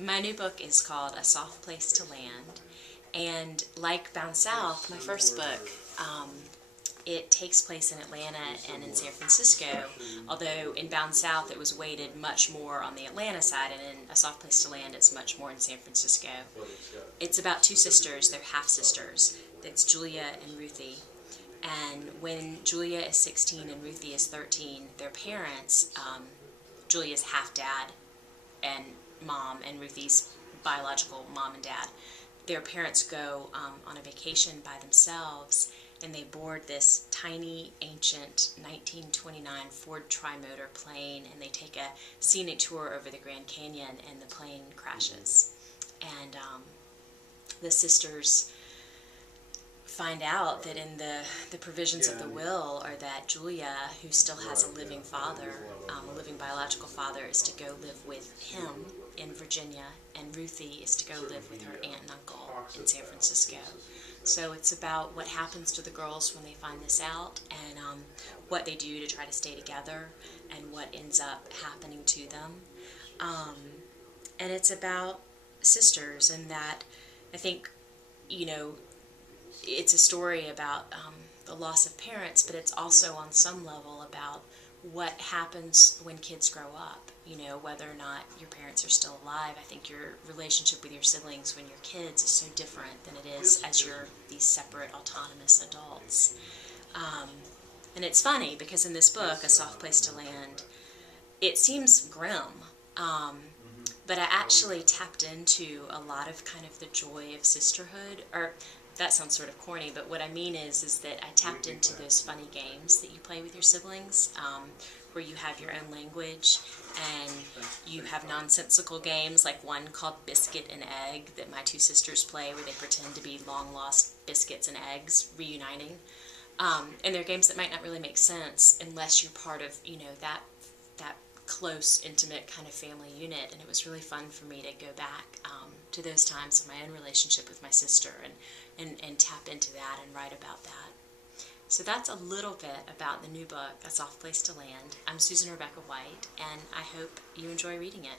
My new book is called A Soft Place to Land, and like Bound South, my first book, it takes place in Atlanta and in San Francisco, although in Bound South it was weighted much more on the Atlanta side, and in A Soft Place to Land it's much more in San Francisco. It's about two sisters, they're half-sisters. It's Julia and Ruthie. And when Julia is 16 and Ruthie is 13, their parents, Julia's half-dad and mom, and Ruthie's biological mom and dad, their parents go on a vacation by themselves, and they board this tiny, ancient 1929 Ford Trimotor plane, and they take a scenic tour over the Grand Canyon, and the plane crashes. And the sisters find out that in the provisions of the will are that Julia, who still has a living father, a living biological father, is to go live with him in Virginia, and Ruthie is to go live with her aunt and uncle in San Francisco. So it's about what happens to the girls when they find this out, and what they do to try to stay together, and what ends up happening to them. And it's about sisters, and that I think, you know, it's a story about the loss of parents, but it's also on some level about what happens when kids grow up, you know, whether or not your parents are still alive. I think your relationship with your siblings when you're kids is so different than it is as you're these separate autonomous adults. And it's funny because in this book, A Soft Place to Land, it seems grim, but I actually tapped into a lot of kind of the joy of sisterhood, or that sounds sort of corny, but what I mean is that I tapped into those funny games that you play with your siblings, where you have your own language, and you have nonsensical games, like one called Biscuit and Egg that my two sisters play, where they pretend to be long-lost biscuits and eggs reuniting. And they're games that might not really make sense unless you're part of, you know, that close, intimate kind of family unit, and it was really fun for me to go back to those times in my own relationship with my sister and tap into that and write about that. So that's a little bit about the new book, A Soft Place to Land. I'm Susan Rebecca White, and I hope you enjoy reading it.